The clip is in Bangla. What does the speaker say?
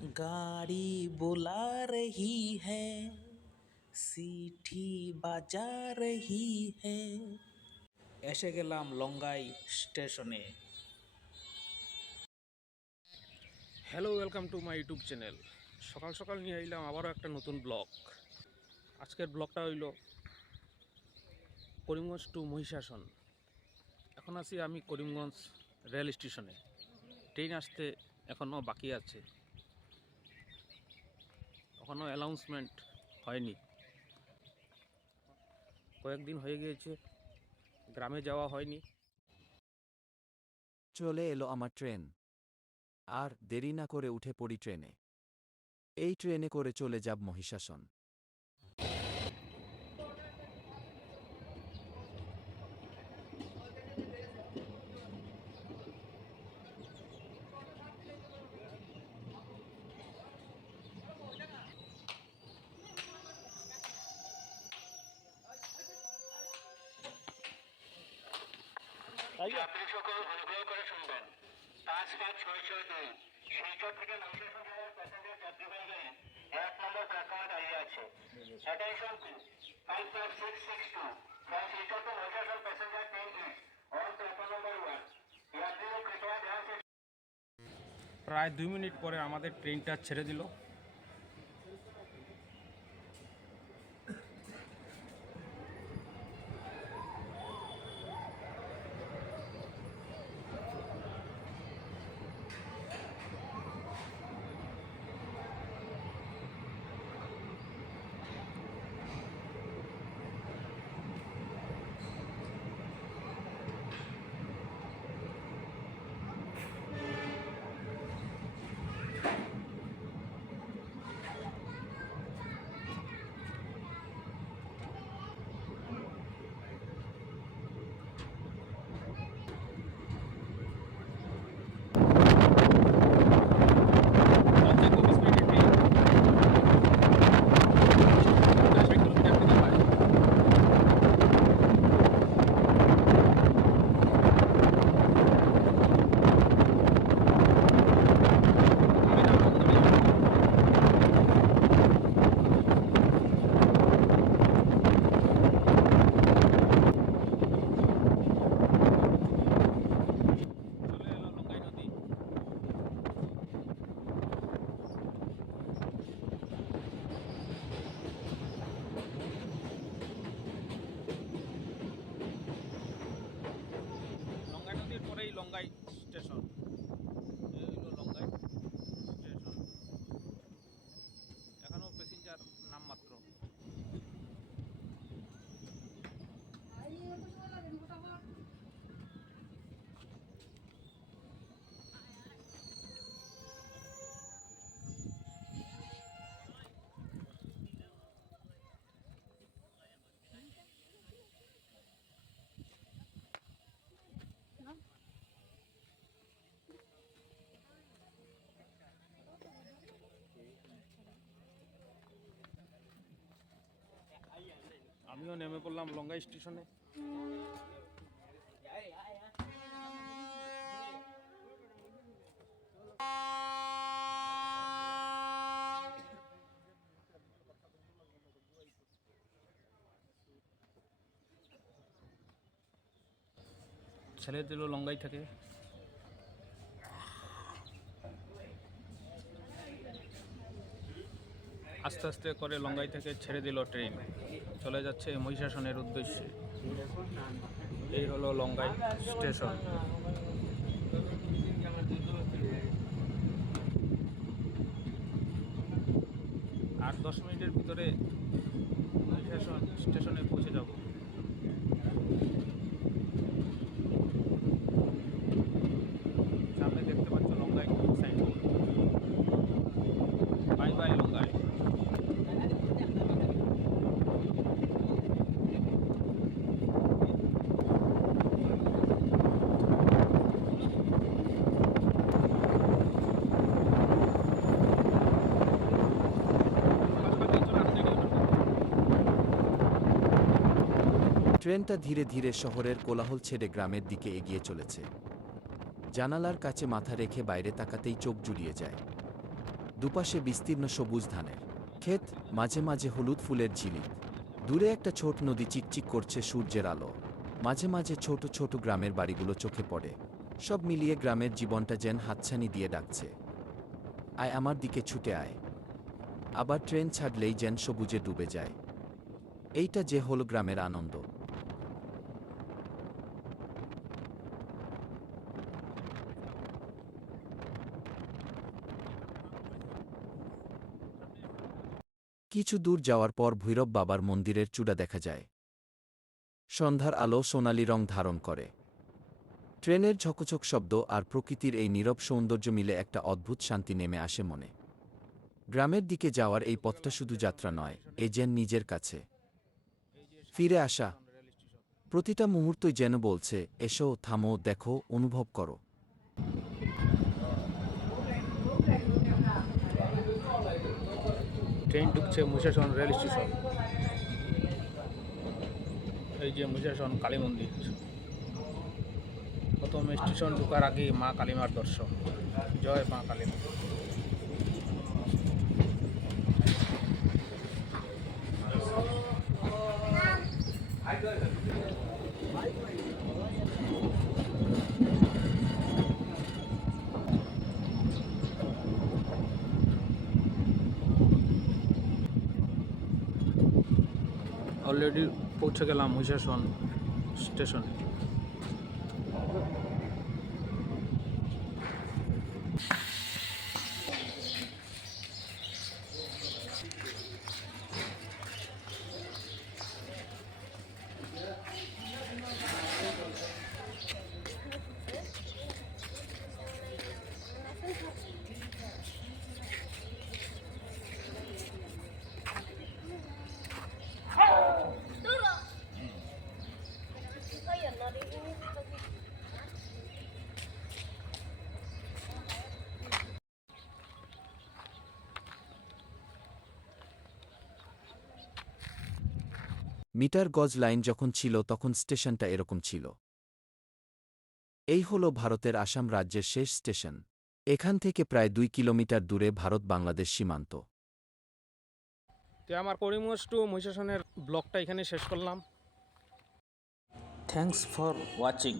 गाड़ी बुला रही है, সিটি বাজা রহি है। এসে গেলাম লঙ্গাই স্টেশনে। Hello, welcome to my YouTube channel. সকাল সকাল নিয়ে আইলাম আবারও একটা নতুন ব্লগ। আজকের ব্লগটা হইল করিমগঞ্জ টু মহিষাসন। এখন আছি আমি করিমগঞ্জ রেল স্টেশনে। ট্রেন আসতে এখনও বাকি আছে, এখনও অ্যানাউন্সমেন্ট হয়নি। কয়েকদিন হয়ে গিয়েছে গ্রামে যাওয়া হয়নি। চলে এলো আমার ট্রেন। আর দেরি না করে উঠে পড়ি ট্রেনে। এই ট্রেনে করে চলে যাব মহিষাসন। যাত্রী সকল অনুগ্রহ করে শুনবেন। 55662 শিলচর থেকে মহিষাসন যাওয়ার প্যাসেঞ্জার যাত্রীবাহী 1 নম্বর প্ল্যাটফর্মে দাঁড়িয়ে আছে। Attention to 55662 from Silchar to Mahishasan passenger train is on platform number 1। यात्रियों कृपया ध्यान से। প্রায় 2 মিনিট পরে আমাদের ট্রেনটা ছেড়ে দিল। লঙ্গাই নদীর পরেই লঙ্গাই স্টেশন। এই হইল লঙ্গাই স্টেশন। এখনও প্যাসেঞ্জার নামমাত্র। আমিও নেমে পড়লাম লঙ্গাই স্টেশনে। ছেড়ে দিল লঙ্গাই থেকে। আস্তে আস্তে করে লঙ্গাই থেকে ছেড়ে দিল ট্রেন, চলে যাচ্ছে মহিষাসনের উদ্দেশ্যে। এই হলো লঙ্গাই স্টেশন। আর 10 মিনিটের ভিতরে মহিষাসন স্টেশনে পৌঁছে যাব। সামনে দেখতে পাচ্ছ Longai signboard. Bye bye Longai. ট্রেনটা ধীরে ধীরে শহরের কোলাহল ছেড়ে গ্রামের দিকে এগিয়ে চলেছে। জানালার কাছে মাথা রেখে বাইরে তাকাতেই চোখ জুড়িয়ে যায়। দুপাশে বিস্তীর্ণ সবুজ ধানের ক্ষেত, মাঝে মাঝে হলুদ ফুলের ঝিলিক। দূরে একটা ছোট নদী চিকচিক করছে সূর্যের আলো। মাঝে মাঝে ছোট ছোট গ্রামের বাড়িগুলো চোখে পড়ে। সব মিলিয়ে গ্রামের জীবনটা যেন হাতছানি দিয়ে ডাকছে, আয় আমার দিকে ছুটে আয়। আবার ট্রেন ছাড়লেই যেন সবুজে ডুবে যায়। এইটা যে হলো গ্রামের আনন্দ। কিছু দূর যাওয়ার পর ভৈরব বাবার মন্দিরের চূড়া দেখা যায়। সন্ধ্যার আলো সোনালি রং ধারণ করে। ট্রেনের ঝকঝক শব্দ আর প্রকৃতির এই নীরব সৌন্দর্য মিলে একটা অদ্ভুত শান্তি নেমে আসে মনে। গ্রামের দিকে যাওয়ার এই পথটা শুধু যাত্রা নয়, এ যেন নিজের কাছে ফিরে আসা। প্রতিটা মুহূর্তই যেন বলছে, এসো, থামো, দেখো, অনুভব করো। ট্রেন ঢুকছে মহিষাসন রেল স্টেশন। এই যে মহিষাসন কালী মন্দির। প্রথম স্টেশন ঢোকার আগে মা কালীমার দর্শন। জয় মা কালীমা। অলরেডি পৌঁছে গেলাম মহিষাসন স্টেশনে। মিটার গজ লাইন যখন ছিল তখন স্টেশনটা এরকম ছিল। এই হল ভারতের আসাম রাজ্যের শেষ স্টেশন। এখান থেকে প্রায় 2 কিলোমিটার দূরে ভারত-বাংলাদেশ সীমান্ত। তো আমার করিমগঞ্জ টু মহিষাসনের ব্লগটা এখানে শেষ করলাম। Thanks for watching.